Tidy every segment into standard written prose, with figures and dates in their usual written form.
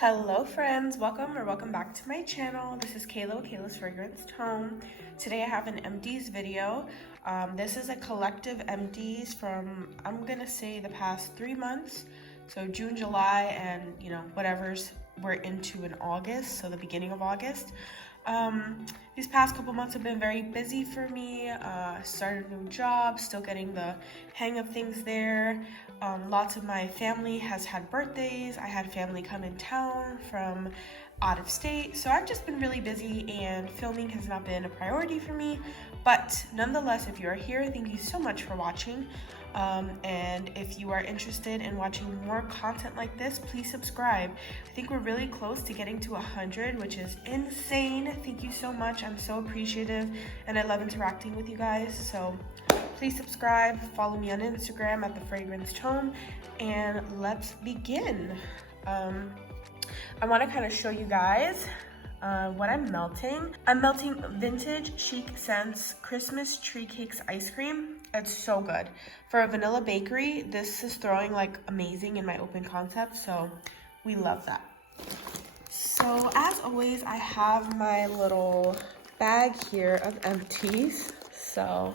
Hello friends, welcome back to my channel. This is Kayla with Kayla's Fragrance Home. Today I have an Empties video. This is a collective Empties from, I'm gonna say, the past 3 months. So June, July, and whatever's we're into in August, so the beginning of August. These past couple months have been very busy for me. Started a new job, still getting the hang of things there. Lots of my family has had birthdays. I had family come in town from out of state, so I've just been really busy and filming has not been a priority for me. But nonetheless, if you are here, thank you so much for watching. And if you are interested in watching more content like this, please subscribe. I think we're really close to getting to 100, which is insane. Thank you so much. I'm so appreciative and I love interacting with you guys. So please subscribe, follow me on Instagram at The Fragrance Home, and let's begin. I want to kind of show you guys what I'm melting. I'm melting Vintage Chic Scents Christmas Tree Cakes Ice Cream. It's so good. For a vanilla bakery, this is throwing like amazing in my open concept, so we love that. So as always, I have my little bag here of Empties. So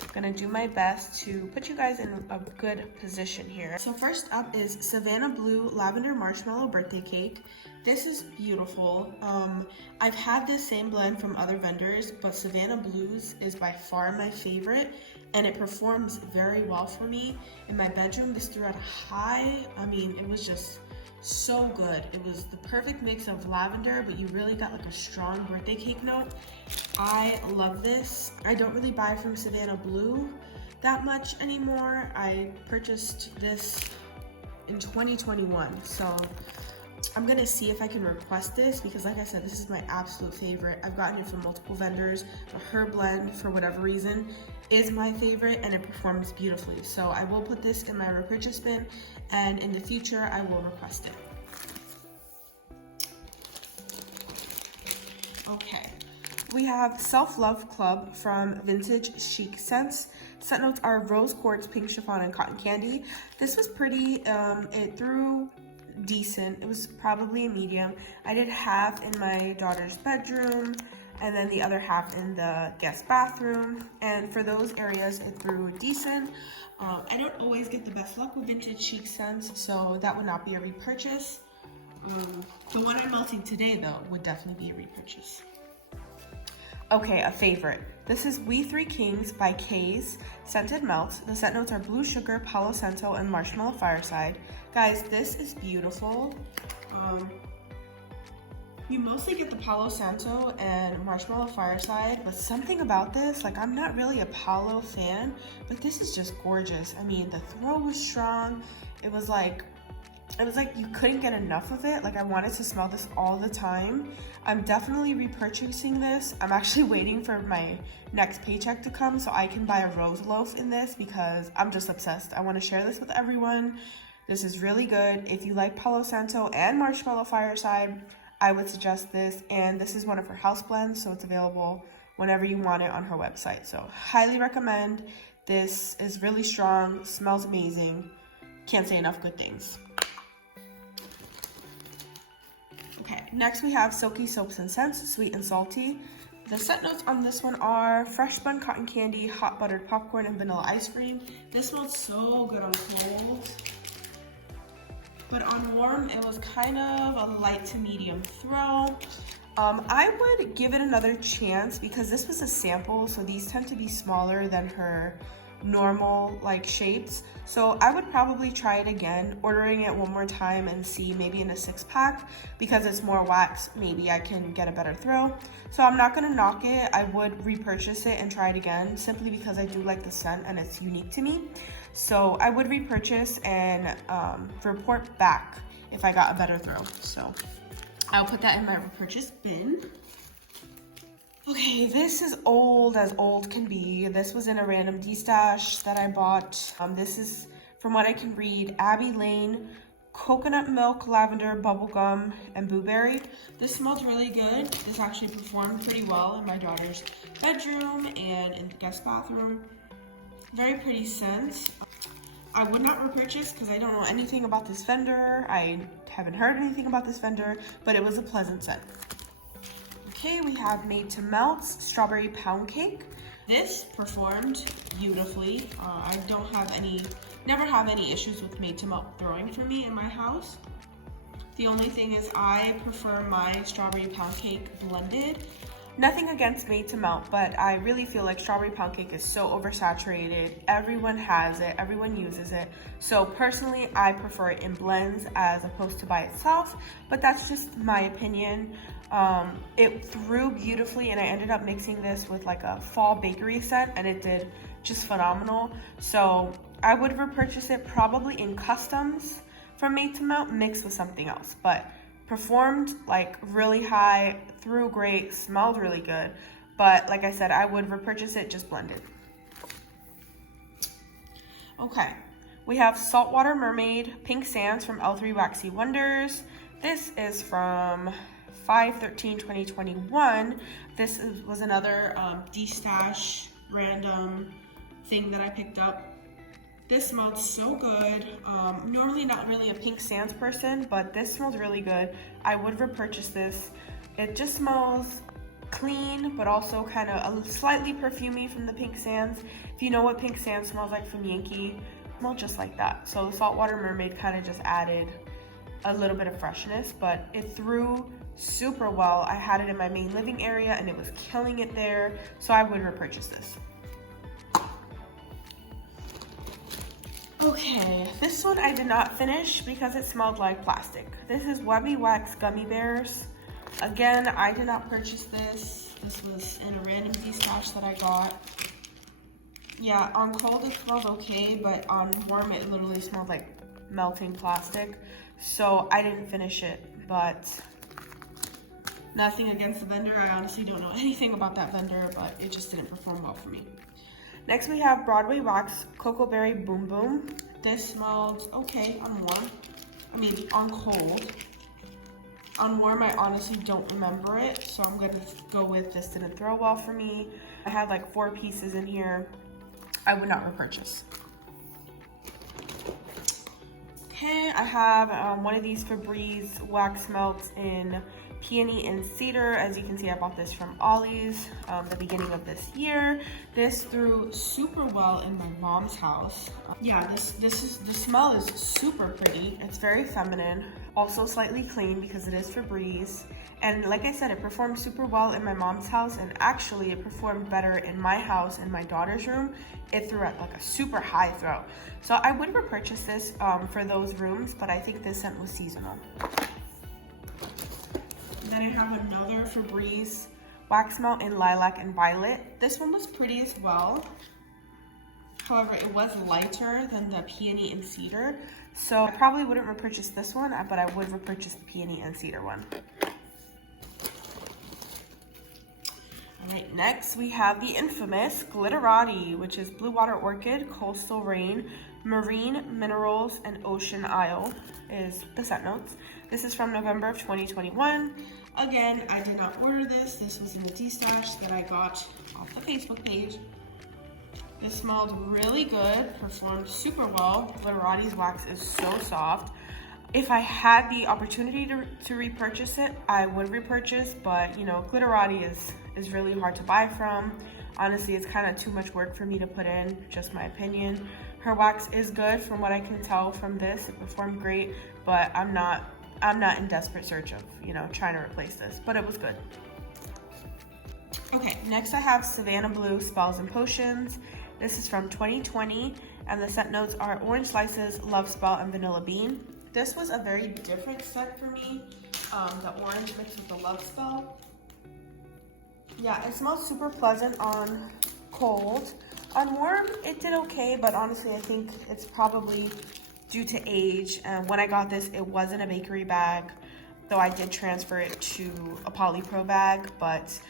I'm gonna do my best to put you guys in a good position here. So first up is Savannah Blue Lavender Marshmallow Birthday Cake. This is beautiful. I've had this same blend from other vendors, but Savannah Blues is by far my favorite, and it performs very well for me. In my bedroom, this threw out a high. I mean, it was just so good. It was the perfect mix of lavender, but you really got like a strong birthday cake note. I love this. I don't really buy from Savannah Blue that much anymore. I purchased this in 2021, so I'm gonna see if I can request this because, like I said, this is my absolute favorite. I've gotten it from multiple vendors, but her blend, for whatever reason, is my favorite and it performs beautifully. So I will put this in my repurchase bin, and in the future, I will request it. Okay, we have Self Love Club from Vintage Chic Scents. Scent notes are rose quartz, pink chiffon, and cotton candy. This was pretty, it threw decent. It was probably a medium. I did half in my daughter's bedroom and then the other half in the guest bathroom, and for those areas it threw decent. I don't always get the best luck with Vintage Chic Scents, so that would not be a repurchase. The one I'm melting today though would definitely be a repurchase. Okay, a favorite. This is We Three Kings by Kay's Scented Melt. The scent notes are blue sugar, Palo, Santo, and Marshmallow Fireside. Guys, this is beautiful. You mostly get the Palo Santo and Marshmallow Fireside, but something about this, like, I'm not really a Palo fan, but this is just gorgeous. I mean, the throw was strong. It was like you couldn't get enough of it. Like, I wanted to smell this all the time. I'm definitely repurchasing this. I'm actually waiting for my next paycheck to come so I can buy a rose loaf in this because I'm just obsessed. I want to share this with everyone. This is really good. If you like Palo Santo and Marshmallow Fireside, I would suggest this. And this is one of her house blends, so it's available whenever you want it on her website. So highly recommend. This is really strong, smells amazing. Can't say enough good things. Okay, next we have Silky Soaps and Scents, Sweet and Salty. The scent notes on this one are fresh spun cotton candy, hot buttered popcorn, and vanilla ice cream. This smells so good on cold, but on warm, it was kind of a light to medium throw. I would give it another chance because this was a sample, so these tend to be smaller than her normal like shapes. So I would probably try it again, ordering it one more time and see maybe in a 6-pack because it's more wax, maybe I can get a better throw. So I'm not gonna knock it. I would repurchase it and try it again simply because I do like the scent and it's unique to me. So I would repurchase and report back if I got a better throw. So I'll put that in my repurchase bin. Okay, this is old as old can be. This was in a random D-stash that I bought. This is, from what I can read, Abbey Lane, Coconut Milk, Lavender, Bubblegum, and Blueberry. This smells really good. This actually performed pretty well in my daughter's bedroom and in the guest bathroom. Very pretty scent. I would not repurchase because I don't know anything about this vendor. I haven't heard anything about this vendor, but it was a pleasant scent. Okay, we have Made to Melt's Strawberry Pound Cake. This performed beautifully. I never have any issues with Made to Melt throwing for me in my house. The only thing is I prefer my strawberry pound cake blended. Nothing against Made to Melt, but I really feel like strawberry pound cake is so oversaturated. Everyone has it, everyone uses it. So personally, I prefer it in blends as opposed to by itself, but that's just my opinion. It threw beautifully, and I ended up mixing this with like a fall bakery scent, and it did just phenomenal. So I would repurchase it probably in customs from Made to Melt mixed with something else, but performed like really high, threw great, smelled really good. But like I said, I would repurchase it just blended. Okay, we have Saltwater Mermaid Pink Sands from L3 Waxy Wonders. This is from 5/13/2021. This was another destash random thing that I picked up. This smelled so good. Normally not really a pink sands person, but this smells really good. I would repurchase this. It just smells clean, but also kind of slightly perfumey from the pink sands. If you know what pink sands smells like from Yankee, it smells just like that. So the Saltwater Mermaid kind of just added a little bit of freshness, but it threw super well. I had it in my main living area and it was killing it there, so I would repurchase this. Okay, this one I did not finish because it smelled like plastic. This is Webby Wax Gummy Bears. Again, I did not purchase this. This was in a random destash that I got. Yeah, on cold it smells okay, but on warm it literally smelled like melting plastic. So I didn't finish it, but nothing against the vendor. I honestly don't know anything about that vendor, but it just didn't perform well for me. Next we have Broadway Wax Cocoa Berry Boom Boom. This smells okay on warm. I mean, on cold. On warm, I honestly don't remember it, so I'm gonna go with this didn't throw well for me. I had like 4 pieces in here. I would not repurchase. Okay, I have one of these Febreze wax melts in Peony and Cedar. As you can see, I bought this from Ollie's the beginning of this year. This threw super well in my mom's house. Yeah, the smell is super pretty. It's very feminine, also slightly clean because it is Febreze. And like I said, it performed super well in my mom's house, and actually it performed better in my house, in my daughter's room. It threw at like a super high throw. So I would repurchase this for those rooms, but I think this scent was seasonal. Then I have another Febreze wax melt in Lilac and Violet. This one was pretty as well. However, it was lighter than the Peony and Cedar. So I probably wouldn't repurchase this one, but I would repurchase the Peony and Cedar one. All right, next we have the infamous Glitterati, which is Blue Water Orchid, Coastal Rain, Marine Minerals, and Ocean Isle is the scent notes. This is from November of 2021. Again, I did not order this. This was in the D-stash that I got off the Facebook page. This smelled really good, performed super well. Glitterati's wax is so soft. If I had the opportunity to repurchase it, I would repurchase, but you know, Glitterati is really hard to buy from. Honestly, it's kind of too much work for me to put in, just my opinion. Her wax is good from what I can tell from this. It performed great, but I'm not in desperate search of, you know, trying to replace this, but it was good. Okay, next I have Savannah Blue Spells and Potions. This is from 2020, and the scent notes are Orange Slices, Love Spell, and Vanilla Bean. This was a very different scent for me, the orange mixed with the Love Spell. Yeah, it smells super pleasant on cold. On warm, it did okay, but honestly, I think it's probably due to age. And when I got this, it wasn't a bakery bag, though I did transfer it to a Polypro bag, but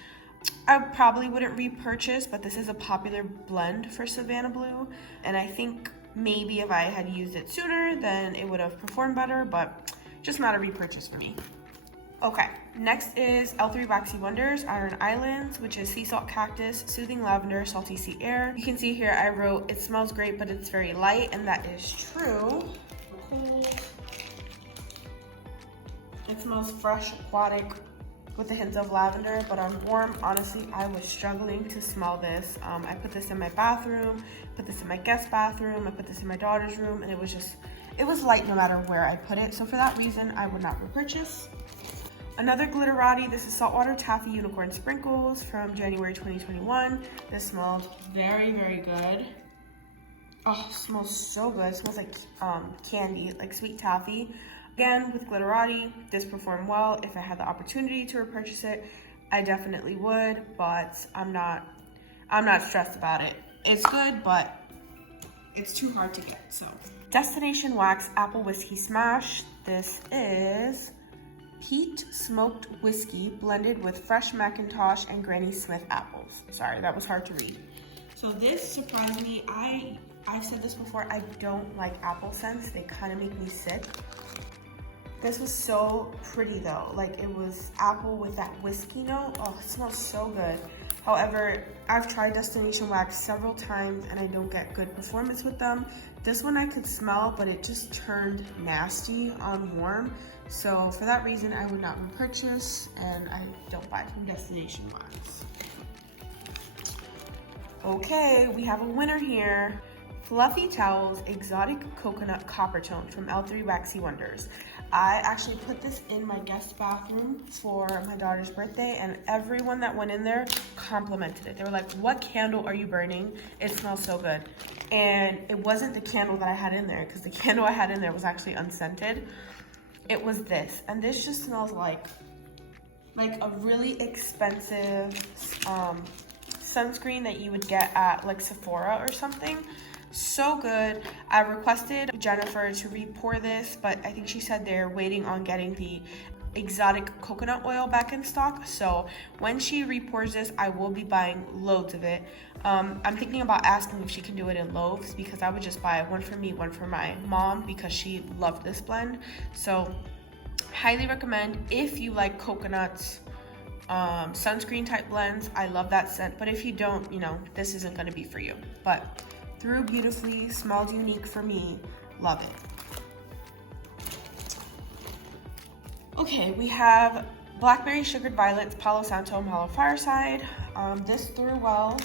I probably wouldn't repurchase, but this is a popular blend for Savannah Blue, and I think maybe if I had used it sooner, then it would have performed better, but just not a repurchase for me. Okay, next is L3 Waxy Wonders Iron Islands, which is sea salt cactus, soothing lavender, salty sea air. You can see here I wrote it smells great, but it's very light, and that is true. Cold. It smells fresh, aquatic, with a hint of lavender, but on warm, honestly, I was struggling to smell this. I put this in my bathroom, put this in my guest bathroom, I put this in my daughter's room, and it was light no matter where I put it. So for that reason, I would not repurchase. Another glitterati, this is Saltwater Taffy Unicorn Sprinkles from January 2021. This smells very, very good. Oh, it smells so good. It smells like candy, like sweet taffy. Again, with glitterati, this performed well. If I had the opportunity to repurchase it, I definitely would, but I'm not stressed about it. It's good, but it's too hard to get, so. Destination Wax Apple Whiskey Smash. This is peat smoked whiskey blended with fresh McIntosh and Granny Smith apples. Sorry, that was hard to read. So this surprised me. I've said this before, I don't like apple scents. They kind of make me sick. This was so pretty though. Like it was apple with that whiskey note. Oh, it smells so good. However, I've tried Destination Wax several times and I don't get good performance with them. This one I could smell, but it just turned nasty on warm. So for that reason, I would not repurchase, and I don't buy from Destination Wax. Okay, we have a winner here. Fluffy Towels Exotic Coconut Copper Tone from L3 Waxy Wonders. I actually put this in my guest bathroom for my daughter's birthday, and everyone that went in there complimented it. They were like, what candle are you burning? It smells so good. And it wasn't the candle that I had in there, because the candle I had in there was actually unscented. It was this, and this just smells like a really expensive sunscreen that you would get at like Sephora or something. So good. I requested Jennifer to re-pour this, but I think she said they're waiting on getting the exotic coconut oil back in stock. So when she re-pours this, I will be buying loads of it. I'm thinking about asking if she can do it in loaves, because I would just buy one for me, one for my mom, because she loved this blend. So highly recommend if you like coconuts, sunscreen type blends. I love that scent, but if you don't, you know, this isn't going to be for you. But threw beautifully, smelled unique for me, love it. Okay, we have Blackberry Sugared Violets, Palo, Santo, Mellow, Fireside. This threw well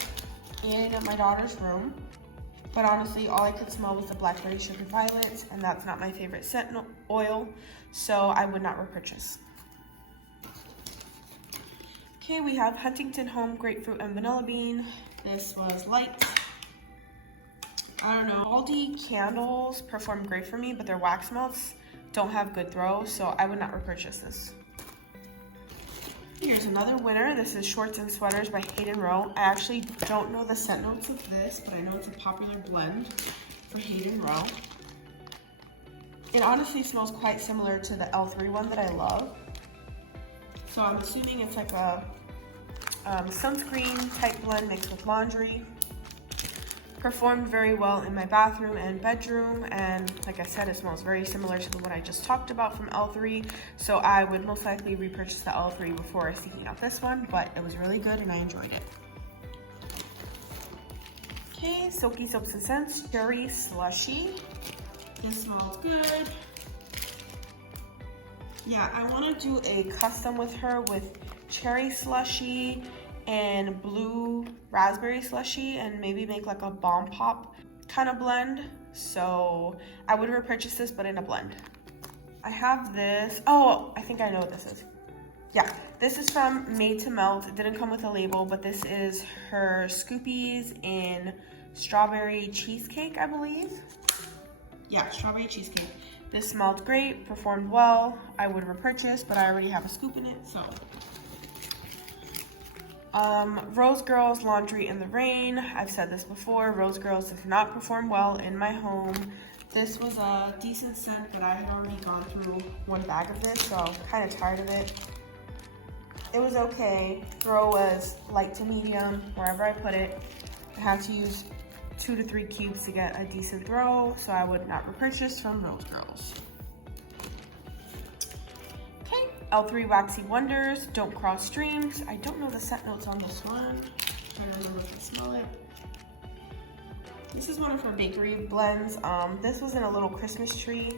in my daughter's room, but honestly, all I could smell was the Blackberry Sugared Violets, and that's not my favorite scent oil, so I would not repurchase. Okay, we have Huntington Home Grapefruit and Vanilla Bean. This was light. I don't know, Aldi candles perform great for me, but their wax melts don't have good throw, so I would not repurchase this. Here's another winner. This is Shorts and Sweaters by Hayden Rowe. I actually don't know the scent notes of this, but I know it's a popular blend for Hayden Rowe. It honestly smells quite similar to the L3 one that I love. So I'm assuming it's like a sunscreen type blend mixed with laundry. Performed very well in my bathroom and bedroom, and like I said, it smells very similar to the one I just talked about from L3, so I would most likely repurchase the L3 before seeking out this one, but it was really good and I enjoyed it. Okay, Silky Soaps and Scents Cherry Slushy. This smells good. Yeah, I want to do a custom with her with cherry slushy and blue raspberry slushy, and maybe make like a bomb pop kind of blend. So I would repurchase this, but in a blend. I have this. Oh, I think I know what this is. Yeah, this is from Made to Melt. It didn't come with a label, but this is her Scoopies in strawberry cheesecake, I believe. Yeah, strawberry cheesecake. This smelled great, performed well. I would repurchase, but I already have a scoop in it, so. Rose Girls Laundry in the Rain. I've said this before, Rose Girls does not perform well in my home. This was a decent scent, but I had already gone through one bag of this, so I'm kind of tired of it. It was okay. Throw was light to medium, wherever I put it. I had to use 2 to 3 cubes to get a decent throw, so I would not repurchase from Rose Girls. Okay, L3 Waxy Wonders, Don't Cross Streams. I don't know the scent notes on this one. I'm trying to remember if I smell it. This is one of her bakery blends. This was in a little Christmas tree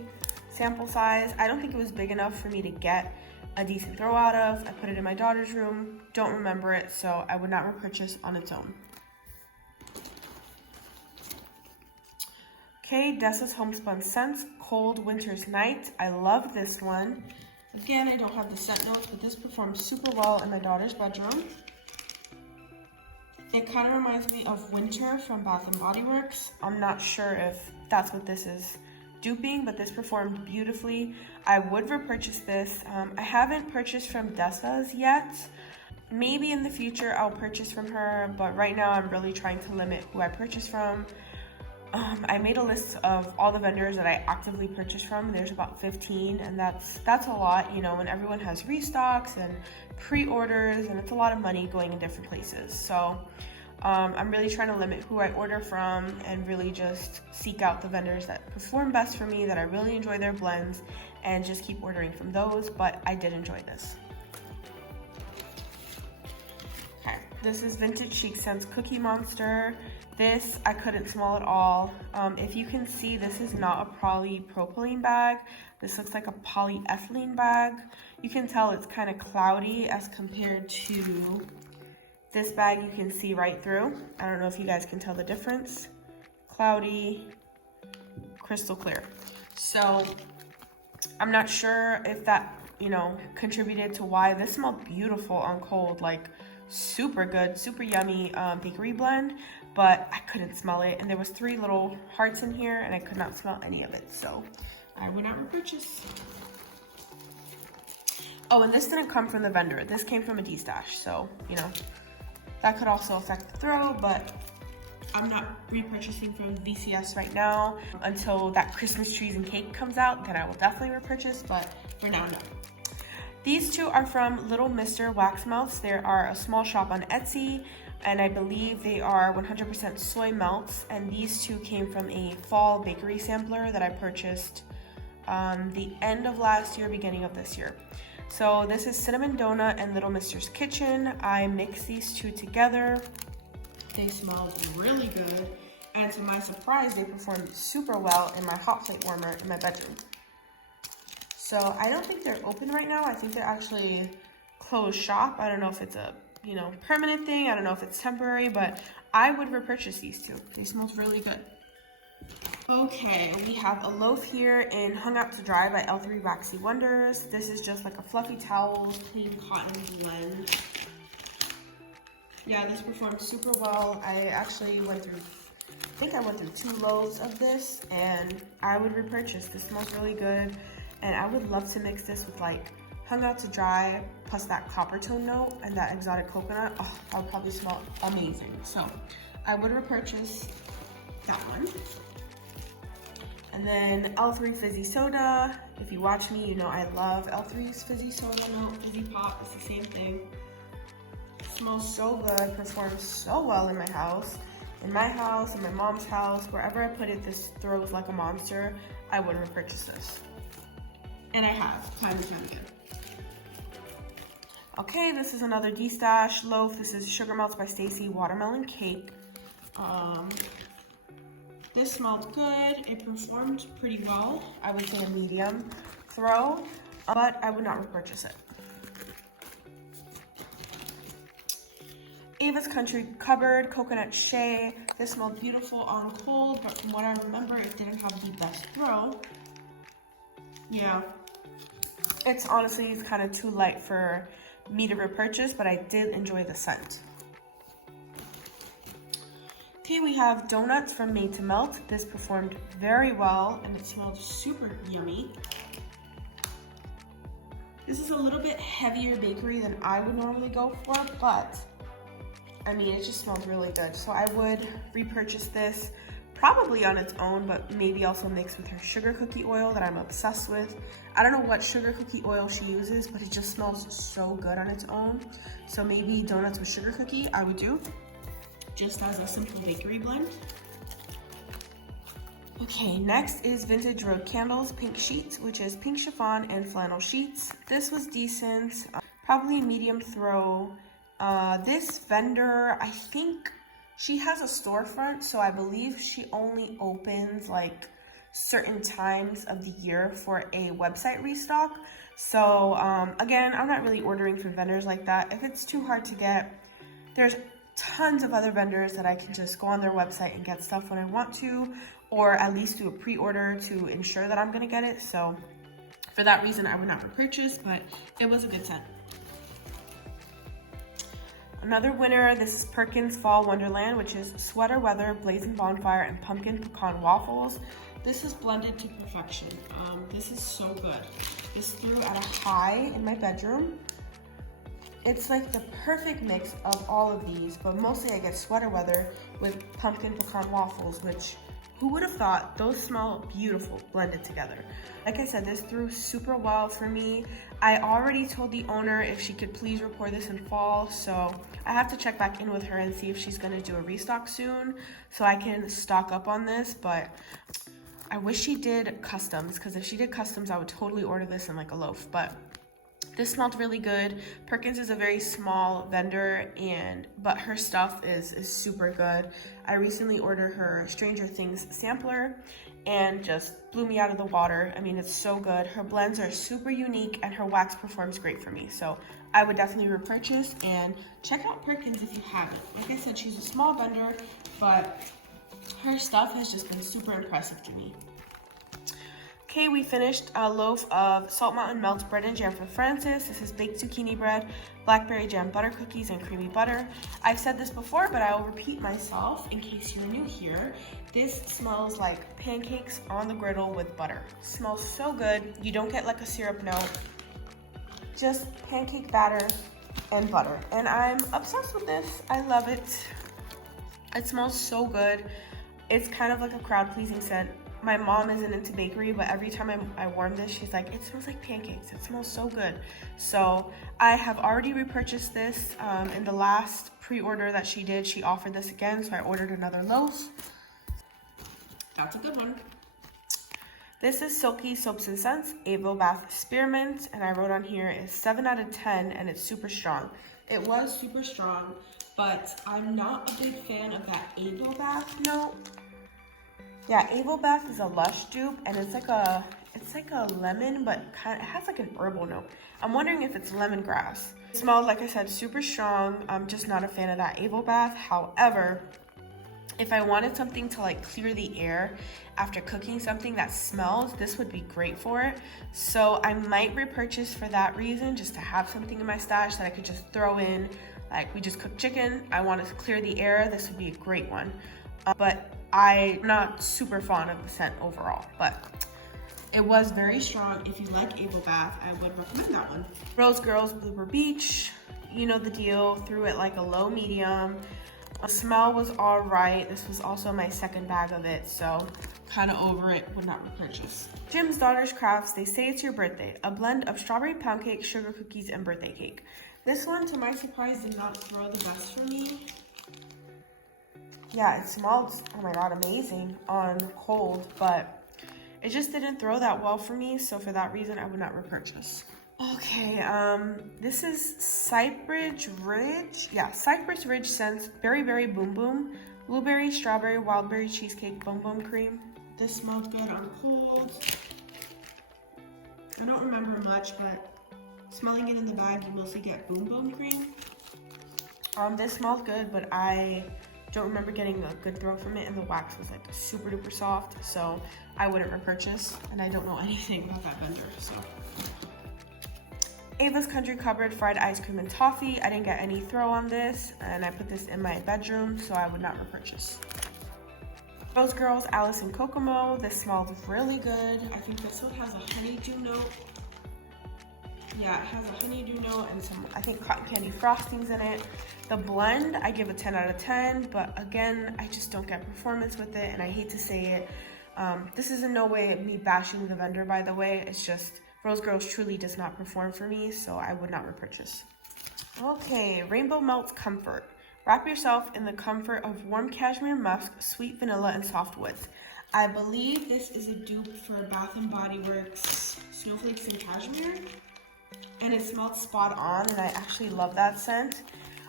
sample size. I don't think it was big enough for me to get a decent throw out of. I put it in my daughter's room. Don't remember it, so I would not repurchase on its own. Okay, Dessa's Homespun Scents, Cold Winter's Night. I love this one. Again, I don't have the scent notes, but this performed super well in my daughter's bedroom. It kind of reminds me of Winter from Bath & Body Works. I'm not sure if that's what this is duping, but this performed beautifully. I would repurchase this. I haven't purchased from Dessa's yet. Maybe in the future I'll purchase from her, but right now I'm really trying to limit who I purchase from. I made a list of all the vendors that I actively purchase from. There's about 15, and that's a lot, you know, when everyone has restocks and pre-orders, and it's a lot of money going in different places. So I'm really trying to limit who I order from and really just seek out the vendors that perform best for me, that I really enjoy their blends, and just keep ordering from those. But I did enjoy this. Okay, this is Vintage Chic Scents Cookie Monster. This I couldn't smell at all. If you can see, this is not a polypropylene bag. This looks like a polyethylene bag. You can tell it's kind of cloudy as compared to this bag. You can see right through. I don't know if you guys can tell the difference. Cloudy, crystal clear. So I'm not sure if that, you know, contributed to why this smelled beautiful on cold, like super good, super yummy bakery blend, but I couldn't smell it. And there was 3 little hearts in here and I could not smell any of it. So I would not repurchase. Oh, and this didn't come from the vendor. This came from a D-stash. So, you know, that could also affect the throw, but I'm not repurchasing from VCS right now until that Christmas trees and cake comes out. Then I will definitely repurchase, but for now, no. These 2 are from Little Mr. Wax Melts. They are a small shop on Etsy, and I believe they are 100% soy melts. And these 2 came from a fall bakery sampler that I purchased the end of last year, beginning of this year. So this is Cinnamon Donut and Little Mister's Kitchen. I mixed these 2 together. They smelled really good, and to my surprise, they performed super well in my hot plate warmer in my bedroom. So I don't think they're open right now. I think they're actually closed shop. I don't know if it's a, you know, permanent thing. I don't know if it's temporary, but I would repurchase these 2. They smell really good. Okay, we have a loaf here in Hung Out to Dry by L3 Waxy Wonders. This is just like a fluffy towels, clean cotton blend. Yeah, this performed super well. I actually went through, I think I went through 2 loaves of this, and I would repurchase. This smells really good. And I would love to mix this with like Hung Out to Dry plus that copper tone note and that exotic coconut. Oh, that would probably smell amazing. So I would repurchase that one. And then L3 Fizzy Soda. If you watch me, you know I love L3's Fizzy Soda note, Fizzy Pop. It's the same thing. It smells so good, performs so well in my house. In my house, in my mom's house, wherever I put it, this throws like a monster. I would repurchase this. And I have, time and time again. Okay, this is another D-Stash loaf. This is Sugar Melts by Stacy Watermelon Cake. This smelled good. It performed pretty well. I would say a medium throw, but I would not repurchase it. Ava's Country Cupboard Coconut Shea. This smelled beautiful on cold, but from what I remember, it didn't have the best throw. Yeah, it's honestly kind of too light for me to repurchase, but I did enjoy the scent. Okay, we have donuts from Made to Melt. This performed very well and it smelled super yummy. This is a little bit heavier bakery than I would normally go for, but I mean, it just smells really good. So I would repurchase this probably on its own, but maybe also mixed with her sugar cookie oil that I'm obsessed with. I don't know what sugar cookie oil she uses, but it just smells so good on its own. So maybe donuts with sugar cookie I would do, just as a simple bakery blend. Okay, next is Vintage Road Candles Pink Sheets, which is pink chiffon and flannel sheets. This was decent, probably medium throw. This vendor, I think she has a storefront, so I believe she only opens like certain times of the year for a website restock. So again, I'm not really ordering from vendors like that. If it's too hard to get, there's tons of other vendors that I can just go on their website and get stuff when I want to, or at least do a pre-order to ensure that I'm gonna get it. So for that reason, I would not repurchase, but it was a good scent. Another winner, this is Perkins Fall Wonderland, which is Sweater Weather, Blazing Bonfire, and Pumpkin Pecan Waffles. This is blended to perfection. This is so good. This threw at a high in my bedroom. It's like the perfect mix of all of these, but mostly I get Sweater Weather with Pumpkin Pecan Waffles, which who would have thought those smell beautiful blended together. Like I said, this threw super well for me. I already told the owner if she could please report this in fall, so I have to check back in with her and see if she's gonna do a restock soon so I can stock up on this, but I wish she did customs, because if she did customs, I would totally order this in like a loaf, but this smelled really good. Perkins is a very small vendor, but her stuff is super good. I recently ordered her Stranger Things sampler and just blew me out of the water. I mean, it's so good. Her blends are super unique and her wax performs great for me. So I would definitely repurchase, and check out Perkins if you haven't. Like I said, she's a small vendor, but her stuff has just been super impressive to me. Okay, we finished a loaf of Salt Mountain Melts bread and jam for Francis. This is baked zucchini bread, blackberry jam butter cookies, and creamy butter. I've said this before, but I will repeat myself in case you're new here. This smells like pancakes on the griddle with butter. Smells so good. You don't get like a syrup note, just pancake batter and butter. And I'm obsessed with this. I love it. It smells so good. It's kind of like a crowd-pleasing scent. My mom isn't into bakery, but every time I warm this, she's like, it smells like pancakes. It smells so good. So I have already repurchased this. In the last pre-order that she did, she offered this again, so I ordered another loaf. That's a good one. This is Silky Soaps and Scents Avo Bath Spearmint, and I wrote on here is 7 out of 10, and it's super strong. It was super strong, but I'm not a big fan of that Avo Bath note. Yeah, Avo Bath is a Lush dupe, and it's like a lemon, but it has like an herbal note. I'm wondering if it's lemongrass. It smelled, like I said, super strong. I'm just not a fan of that Avo Bath. However, if I wanted something to like clear the air after cooking something that smells, this would be great for it. So I might repurchase for that reason, just to have something in my stash that I could just throw in. Like, we just cooked chicken, I wanted to clear the air, this would be a great one. But I'm not super fond of the scent overall, but it was very strong. If you like Avo Bath, I would recommend that one. Rose Girls Blooper Beach, you know the deal, threw it like a low medium. The smell was all right. This was also my second bag of it, so kind of over it, would not repurchase. Jim's Daughter's Crafts, They Say It's Your Birthday, a blend of strawberry pound cake, sugar cookies, and birthday cake. This one, to my surprise, did not throw the best for me. Yeah, it smelled, oh my god, amazing on cold, but it just didn't throw that well for me, so for that reason, I would not repurchase. Okay, this is Cypridge Ridge. Yeah, Cypridge Ridge Scents Berry Berry Boom Boom, Blueberry, Strawberry, Wildberry Cheesecake Boom Boom Cream. This smelled good on cold. I don't remember much, but smelling it in the bag, you mostly get Boom Boom Cream. This smelled good, but I don't remember getting a good throw from it, and the wax was like super duper soft, so I wouldn't repurchase, and I don't know anything about that vendor, so. Ava's Country Cupboard Fried Ice Cream and Toffee. I didn't get any throw on this, and I put this in my bedroom, so I would not repurchase. Rose Girls Alice and Kokomo. This smells really good. I think this one has a honeydew note. Yeah, it has a honeydew note and some, I think, cotton candy frostings in it. The blend, I give a 10 out of 10, but again, I just don't get performance with it, and I hate to say it. This is in no way me bashing the vendor, by the way. It's just Rose Girls truly does not perform for me, so I would not repurchase. Okay, Rainbow Melts Comfort. Wrap yourself in the comfort of warm cashmere musk, sweet vanilla, and soft woods. I believe this is a dupe for Bath & Body Works Snowflakes and Cashmere. And it smelled spot on, and I actually love that scent.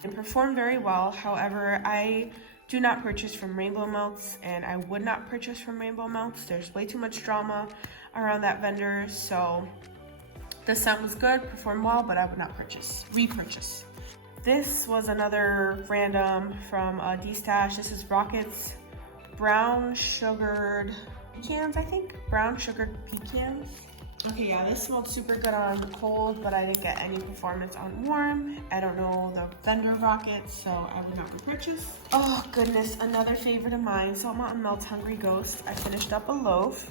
It performed very well. However, I do not purchase from Rainbow Melts, and I would not purchase from Rainbow Melts. There's way too much drama around that vendor, so the scent was good, performed well, but I would not repurchase. This was another random from D-Stash. This is Rocket's brown sugared pecans, I think. Brown sugared pecans. Okay, yeah, this smelled super good on cold, but I didn't get any performance on warm. I don't know the vendor Rocket, so I would not repurchase. Oh goodness, another favorite of mine, Salt Mountain Melt's Hungry Ghost. I finished up a loaf,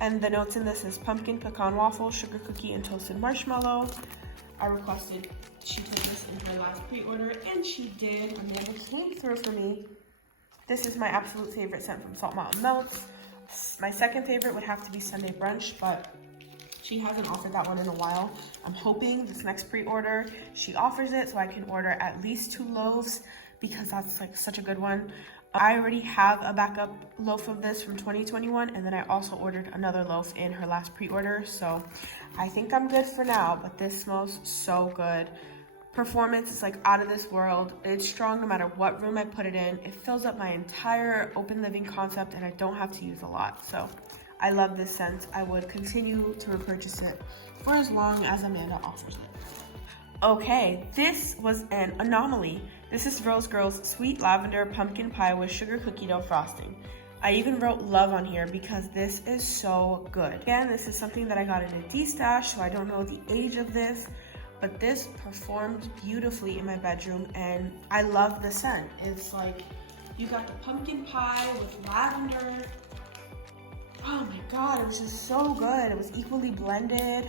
and the notes in this is pumpkin pecan waffle, sugar cookie, and toasted marshmallow. I requested she put this in her last pre-order, and she did. Amanda came through for me. This is my absolute favorite scent from Salt Mountain Melts. My second favorite would have to be Sunday Brunch, but she hasn't offered that one in a while. I'm hoping this next pre-order, she offers it so I can order at least 2 loaves because that's like such a good one. I already have a backup loaf of this from 2021, and then I also ordered another loaf in her last pre-order. So I think I'm good for now, but this smells so good. Performance is like out of this world. It's strong no matter what room I put it in. It fills up my entire open living concept, and I don't have to use a lot. So I love this scent. I would continue to repurchase it for as long as Amanda offers it. Okay, this was an anomaly. This is Rose Girl's Sweet Lavender Pumpkin Pie with Sugar Cookie Dough Frosting. I even wrote love on here because this is so good. Again, this is something that I got in a D-Stash, so I don't know the age of this, but this performed beautifully in my bedroom, and I love the scent. It's like, you got the pumpkin pie with lavender. Oh my god, it was just so good. It was equally blended.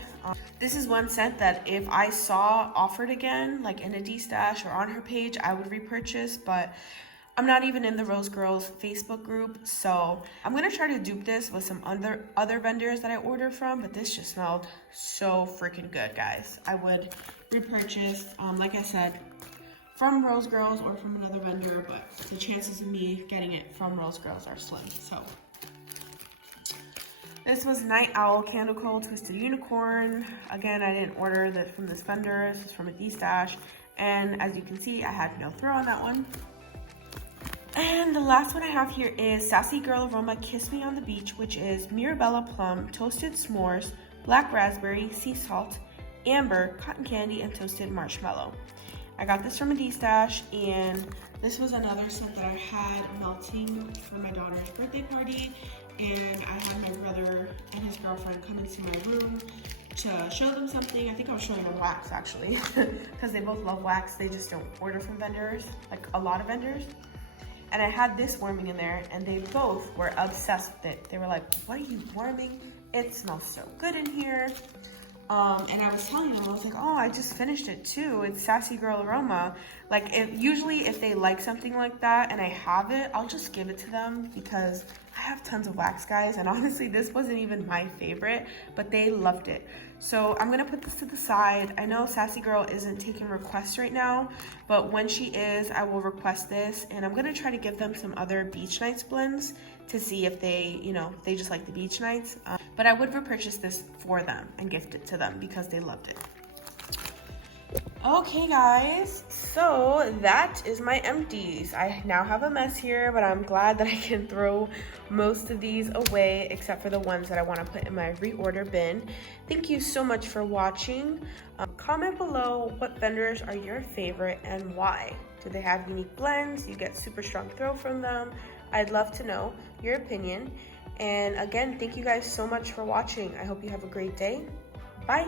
This is one scent that if I saw offered again, like in a D-Stash or on her page, I would repurchase, but I'm not even in the Rose Girls Facebook group, so I'm gonna try to dupe this with some other vendors that I ordered from, but this just smelled so freaking good, guys. I would repurchase, like I said, from Rose Girls or from another vendor, but the chances of me getting it from Rose Girls are slim, so. This was Night Owl Candle Coal Twisted Unicorn. Again, I didn't order this from this vendor. This is from a D-Stash. And as you can see, I had no throw on that one. And the last one I have here is Sassy Girl Aroma Kiss Me on the Beach, which is Mirabella Plum, Toasted S'mores, Black Raspberry, Sea Salt, Amber, Cotton Candy, and Toasted Marshmallow. I got this from a D-Stash, and this was another scent that I had melting for my daughter's birthday party. And I had my brother and his girlfriend come into my room to show them something. I think I was showing them wax, actually, because they both love wax. They just don't order from vendors, like a lot of vendors. And I had this warming in there, and they both were obsessed with it. They were like, what are you warming? It smells so good in here. And I was telling them, I was like, oh, I just finished it too. It's Sassy Girl Aroma. Like, usually if they like something like that and I have it, I'll just give it to them because I have tons of wax, guys. And honestly, this wasn't even my favorite, but they loved it. So I'm gonna put this to the side. I know Sassy Girl isn't taking requests right now, but when she is, I will request this. And I'm gonna try to give them some other Beach Nights blends to see if they, they just like the Beach Nights. But I would repurchase this for them and gift it to them because they loved it. Okay guys, so that is my empties. I now have a mess here, but I'm glad that I can throw most of these away except for the ones that I want to put in my reorder bin. Thank you so much for watching. Comment below what vendors are your favorite and why. Do they have unique blends? You get super strong throw from them? I'd love to know your opinion. And again, thank you guys so much for watching. I hope you have a great day. Bye.